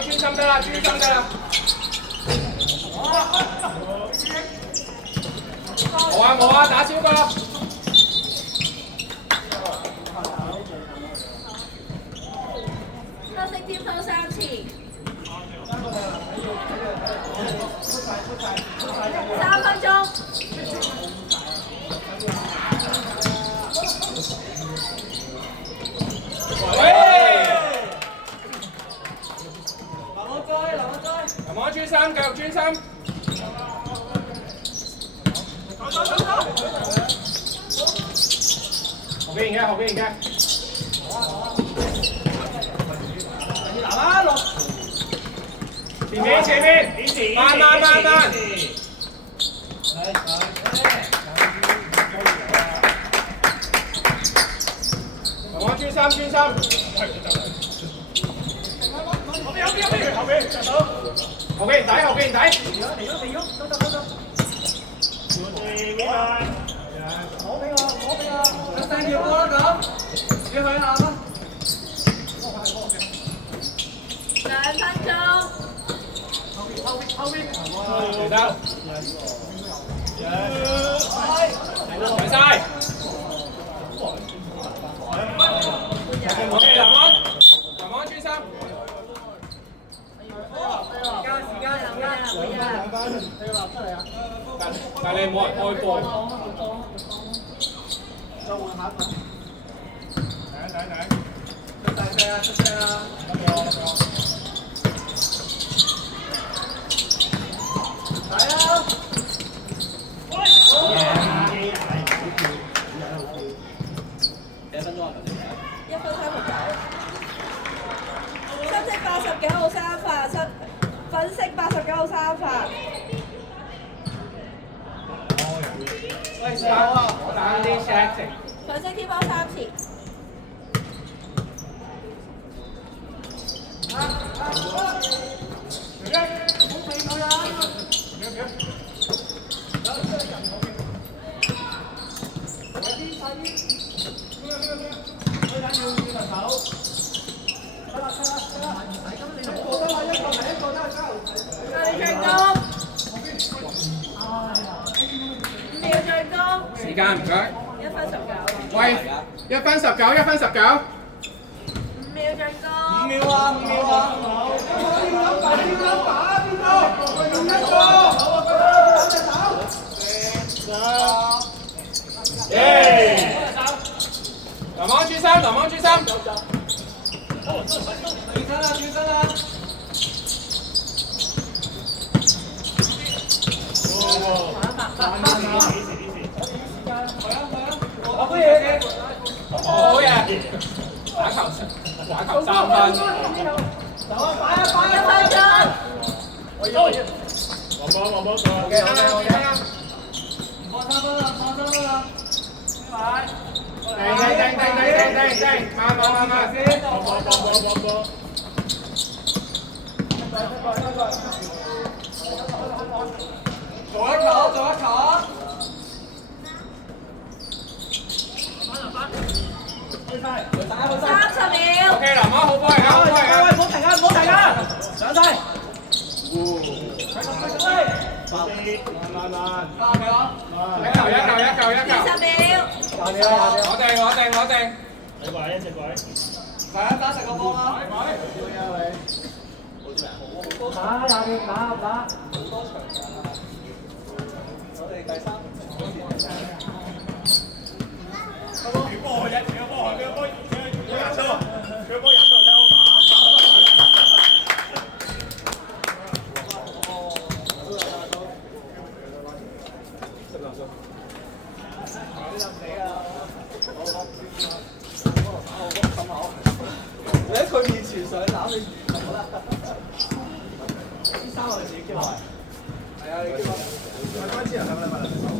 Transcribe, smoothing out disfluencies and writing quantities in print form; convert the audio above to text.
專心得啦，專心得啦。冇啊，打少個。黑色添收3次。3分鐘。林安專心，繼續專心。後邊嘅，後邊嘅。前面，前面，慢。林安專心。後邊底。3條波啦咁，你去下啦。2分鐘。後邊。嚟得。齊晒。林安專心。但你冇人開波。再換下一個。出聲啊！嚟啊！幾分鐘啊？ 1分39。深色89號3發，粉色89號3發。喂，細佬啊！我打啲 setting。粉色添包3次。時間唔該。1分19。喂，1分19。5秒進攻。5秒啊！林安專心。轉身啦！好嘢！打球3分。1分鐘。黃波，OK。放3分啦！定，慢先。做一球。30秒。OK， 林安好波嚟㗎，喂，唔好停啊！上晒。慢。一球。20秒。我定。你位一隻鬼。大家打10個波啦。打廿秒，打。好多場㗎。我哋第3你喺佢面前上籃，你預咗啦。呢3個你自己 keep 埋。係啊，你 keep 埋。關之後係咪？